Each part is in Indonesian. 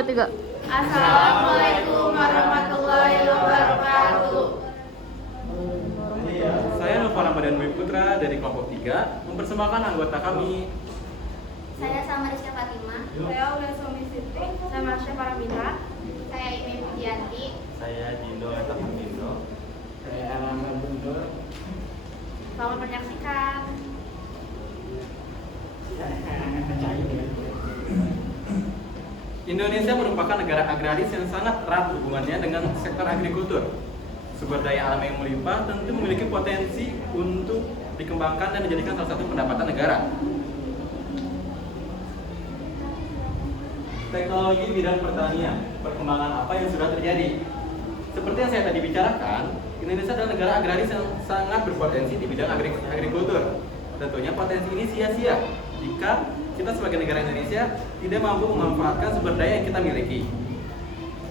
2, 3. Assalamualaikum warahmatullahi wabarakatuh. Saya Nova Ramadan Dwi Putra dari kelompok 3 mempersembahkan anggota kami. Saya Samarisya Fatimah. Saya Ulia Sumi Siti. Saya Marsha Paramita. Saya Imi Pujianti. Saya Dindo Etapun Dindo. Saya Alama Bundur. Selamat menyaksikan. Indonesia merupakan negara agraris yang sangat erat hubungannya dengan sektor agrikultur. Sumber daya alam yang melimpah tentu memiliki potensi untuk dikembangkan dan dijadikan salah satu pendapatan negara. Teknologi bidang pertanian, perkembangan apa yang sudah terjadi? Seperti yang saya tadi bicarakan, Indonesia adalah negara agraris yang sangat berpotensi di bidang agrikultur. Tentunya potensi ini sia-sia jika kita sebagai negara Indonesia tidak mampu memanfaatkan sumber daya yang kita miliki.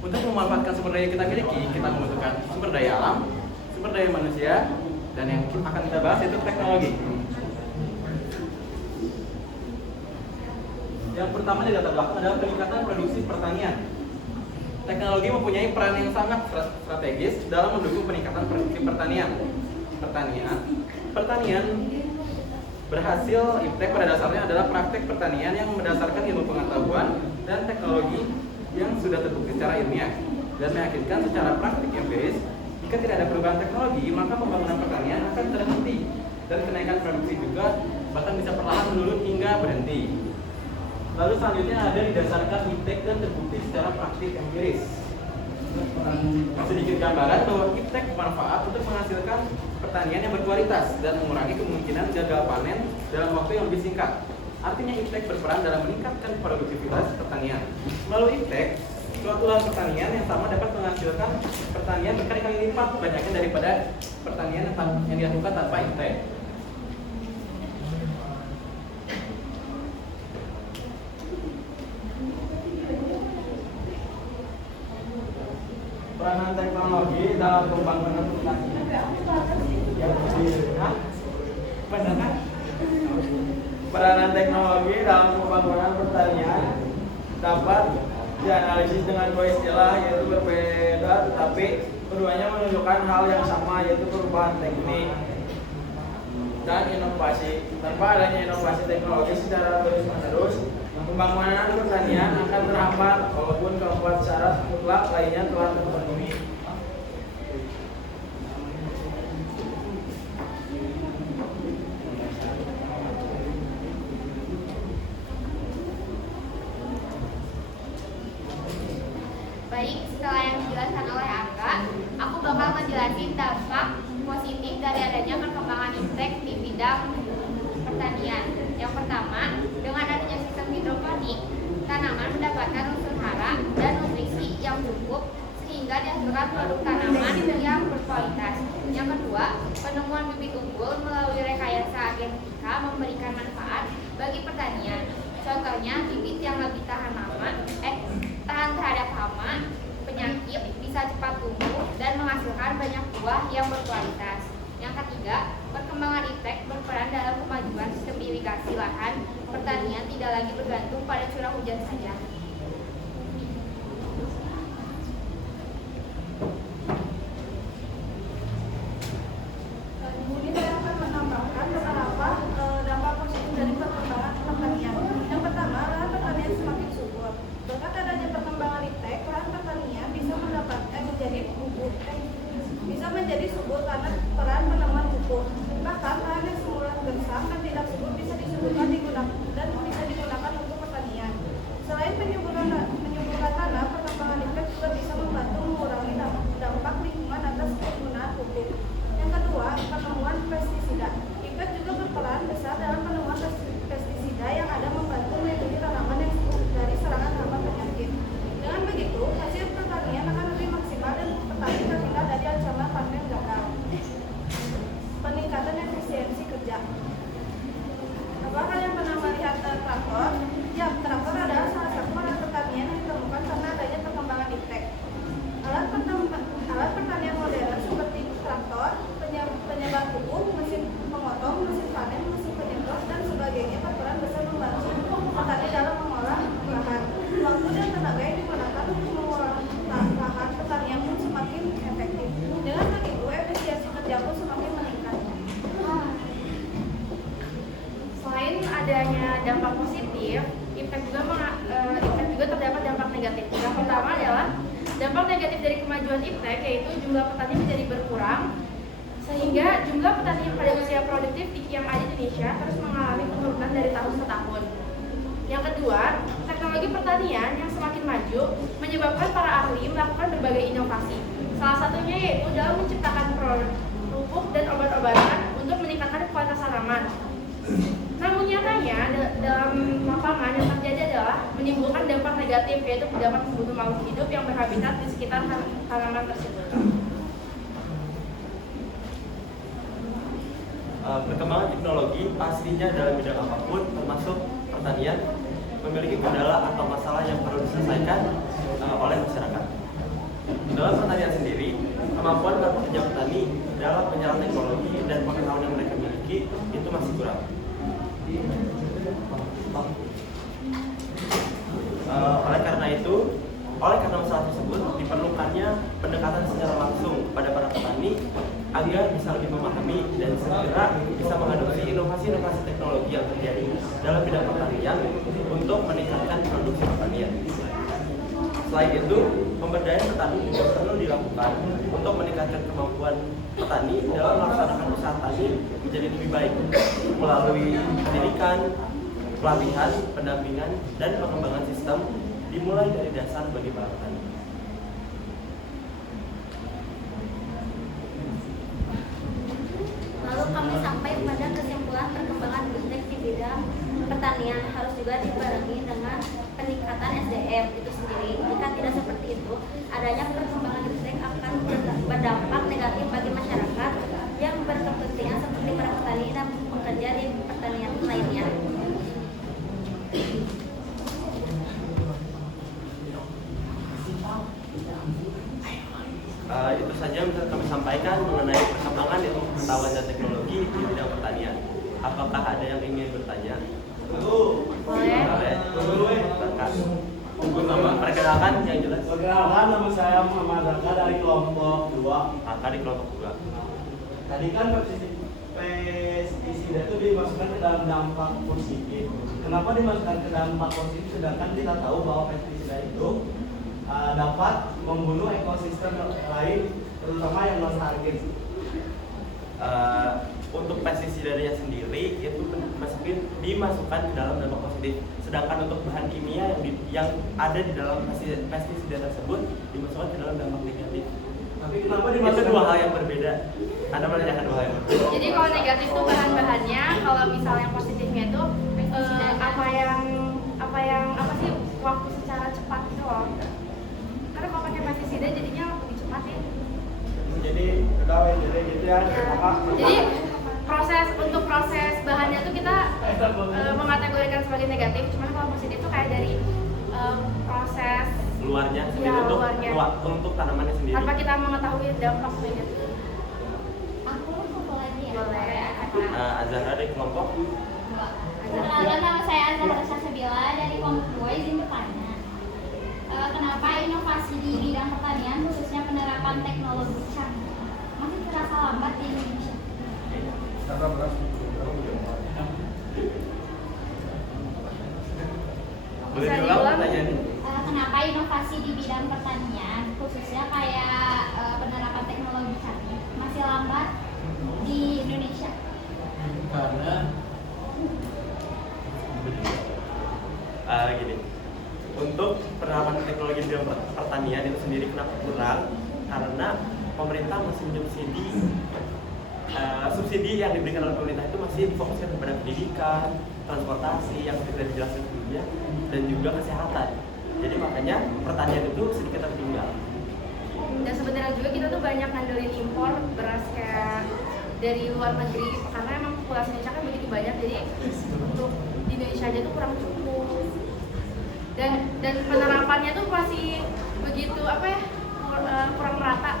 Untuk memanfaatkan sumber daya yang kita miliki, kita membutuhkan sumber daya alam, sumber daya manusia, dan yang akan kita bahas yaitu teknologi. Yang pertama di latar belakang adalah peningkatan produksi pertanian. Teknologi mempunyai peran yang sangat strategis dalam mendukung peningkatan produksi pertanian. Pertanian berhasil IPTEK pada dasarnya adalah praktek pertanian yang berdasarkan ilmu pengetahuan dan teknologi yang sudah terbukti secara ilmiah dan meyakinkan secara praktik empiris jika tidak ada perubahan teknologi maka pembangunan pertanian akan terhenti dan kenaikan produksi juga bahkan bisa perlahan menurun hingga berhenti. Lalu selanjutnya ada didasarkan IPTEK dan terbukti secara praktik empiris. Sedikit gambaran bahwa IPTEK bermanfaat untuk menghasilkan pertanian yang berkualitas dan mengurangi kemungkinan gagal panen dalam waktu yang lebih singkat. Artinya IPTEK berperan dalam meningkatkan produktivitas pertanian. Melalui IPTEK, suatu lahan pertanian yang sama dapat menghasilkan pertanian berkali-kali lipat banyaknya daripada pertanian yang dilakukan tanpa IPTEK. Peranan teknologi dalam pembangunan pertanian. Benar kan? Peranan teknologi dalam pembangunan pertanian dapat dianalisis dengan dua istilah yaitu berbeda tetapi keduanya menunjukkan hal yang sama yaitu perubahan teknik dan inovasi. Tanpa adanya inovasi teknologi secara terus-menerus, pembangunan pertanian akan terhambat walaupun keempat syarat mutlak lainnya telah terpenuhi. Baik, setelah yang dijelaskan oleh Angga, aku bakal menjelaskan dampak positif dari adanya perkembangan IPTEK di bidang pertanian. Yang pertama, dengan adanya sistem hidroponik, tanaman mendapatkan unsur hara dan nutrisi yang cukup sehingga dihasilkan produk tanaman yang berkualitas. Yang kedua, penemuan bibit unggul melalui rekayasa genetika memberikan manfaat bagi pertanian. Contohnya, bibit yang lebih tahan tahan terhadap hama, penyakit, bisa cepat tumbuh dan menghasilkan banyak buah yang berkualitas. Yang ketiga, perkembangan IPTEK berperan dalam kemajuan sistem irigasi lahan pertanian tidak lagi bergantung pada curah hujan saja. Ini saya akan menambahkan beberapa dampak positif dari perkembangan pertanian. Yang pertama, lahan pertanian semakin subur. Berkat adanya perkembangan IPTEK, lahan pertanian bisa menjadi subur karena peran penemuan pupuk. Bahkan lahan yang semula gersang dan tidak subur bisa digunakan untuk pertanian. Selain menyuburkan tanah, perkembangan IPTEK juga bisa membantu mengurangi dampak lingkungan atas penggunaan pupuk. Yang kedua, penemuan pestisida. IPTEK juga berperan besar dalam penemuan pestisida yang ada membantu melindungi tanaman dari serangan hama penyakit. Dengan begitu, hasil pertanian akan lebih maksimal dan petani terhindar dari ancaman panen gagal. pertama adalah dampak negatif dari kemajuan iptek, yaitu jumlah petani menjadi berkurang sehingga jumlah petani yang pada usia produktif yang ada di Indonesia terus mengalami penurunan dari tahun ke tahun. Yang kedua, teknologi pertanian yang semakin maju menyebabkan para ahli melakukan berbagai inovasi. Salah satunya yaitu dalam menciptakan produk pupuk dan obat-obatan untuk meningkatkan kualitas tanaman. Namun nyatanya dalam lapangan yang terjadi adalah menimbulkan dampak negatif, yaitu dapat membunuh makhluk hidup yang berhabitat di sekitar tanaman tersebut. Perkembangan teknologi pastinya dalam bidang apapun, termasuk pertanian, memiliki kendala atau masalah yang perlu diselesaikan oleh masyarakat. Dalam pertanian sendiri, kemampuan para pekerja petani dalam menyerap teknologi dan pengetahuan yang mereka miliki itu masih kurang. Oleh karena masalah tersebut, diperlukannya pendekatan secara langsung kepada para petani agar bisa lebih memahami dan segera bisa mengadopsi inovasi-inovasi teknologi yang terjadi dalam bidang pertanian untuk meningkatkan produksi pertanian. Selain itu, pemberdayaan petani juga perlu dilakukan untuk meningkatkan kemampuan petani dalam melaksanakan usaha tani menjadi lebih baik melalui pendidikan, pelatihan, pendampingan, dan pengembangan sistem dimulai dari dasar bagi para petani. Lalu kami sampai pada kesimpulan perkembangan iptek di bidang pertanian harus juga dibarengi dengan peningkatan SDM itu sendiri. Jika tidak seperti itu, adanya perkembangan iptek akan berdampak negatif bagi masyarakat yang berkepentingan seperti para petani dan pekerja di pertanian lainnya. Itu saja yang bisa kami sampaikan mengenai perkembangan ilmu pengetahuan dan teknologi di bidang pertanian. Apakah ada yang ingin bertanya? Boleh. Perkenalkan yang jelas. Perkenalkan, nama saya Muhammad Raka dari kelompok 2. Raka di kelompok 2. Tadi kan pestisida itu dimasukkan ke dalam dampak positif. Kenapa dimasukkan ke dampak positif sedangkan kita tahu bahwa pestisida itu dapat membunuh ekosistem lain, terutama yang non target. Untuk pestisidanya sendiri itu dimasukkan ke dalam dampak positif. Sedangkan untuk bahan kimia yang ada di dalam pestisida tersebut dimasukkan ke dalam dampak negatif. Tapi kenapa Itu dimasukkan? dua hal yang berbeda. Anda menanyakan dua hal yang berbeda. Jadi kalau negatif itu bahan-bahannya, kalau misalnya yang positifnya itu apa sih waktu secara cepat gitu loh. Karena kalau pakai pestisida jadinya lebih cepat ya. Jadi jadi gitu ya. Jadi proses bahannya tuh kita mengategorikan sebagai negatif, cuman kalau positif tuh kayak dari proses Luarnya sendiri Ya, untuk luarnya. untuk tanamannya sendiri. tanpa kita mengetahui dampak negatif. Aku lagi ya. Boleh. Azhara dari kelompok Perkenalkan, nama saya Azhara Sasabila dari kelompok 2. Izin bertanya, kenapa inovasi di bidang pertanian khususnya penerapan teknologi canggih masih terasa lambat di Indonesia? boleh Bisa diulang diulang? pertanyaannya? Kenapa inovasi di bidang pertanian khususnya kayak penerapan teknologi canggih masih lambat di Indonesia? Karena Gini, untuk penerapan teknologi di bidang pertanian itu sendiri kenapa kurang? Karena pemerintah masih menyubsidi subsidi yang diberikan oleh pemerintah itu masih difokuskan kepada pendidikan, transportasi yang sudah dijelaskan sebelumnya, dan juga kesehatan. Jadi makanya pertanian itu sedikit tertinggal. Dan sebenarnya juga kita tuh banyak ngandelin impor beras kayak dari luar negeri karena emang populasi Indonesia kan begitu banyak, jadi untuk di Indonesia aja tuh kurang cukup. Dan penerapannya tuh masih begitu kurang merata.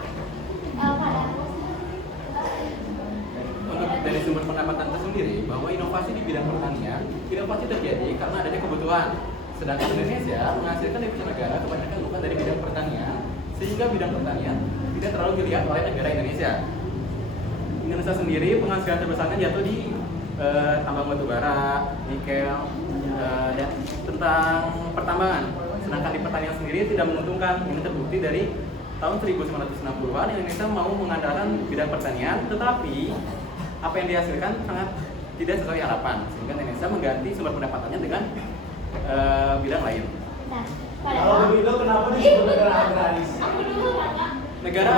untuk dari sumber pendapatan tersendiri bahwa inovasi di bidang pertanian tidak pasti terjadi karena adanya kebutuhan. Sedangkan Indonesia menghasilkan devisa negara kebanyakan bukan dari bidang pertanian, sehingga bidang pertanian tidak terlalu dilihat oleh negara Indonesia. Indonesia sendiri penghasilan terbesarnya jatuh di tambang batu bara, nikel, dan tentang pertambangan. Sedangkan di pertanian sendiri tidak menguntungkan. Ini terbukti dari tahun 1960-an Indonesia mau mengandalkan bidang pertanian, tetapi apa yang dihasilkan sangat tidak sesuai harapan, sehingga Indonesia mengganti sumber pendapatannya dengan bidang lain. Nah, Kalau begitu kenapa disebut negara agraris? aku dulu kakak. Negara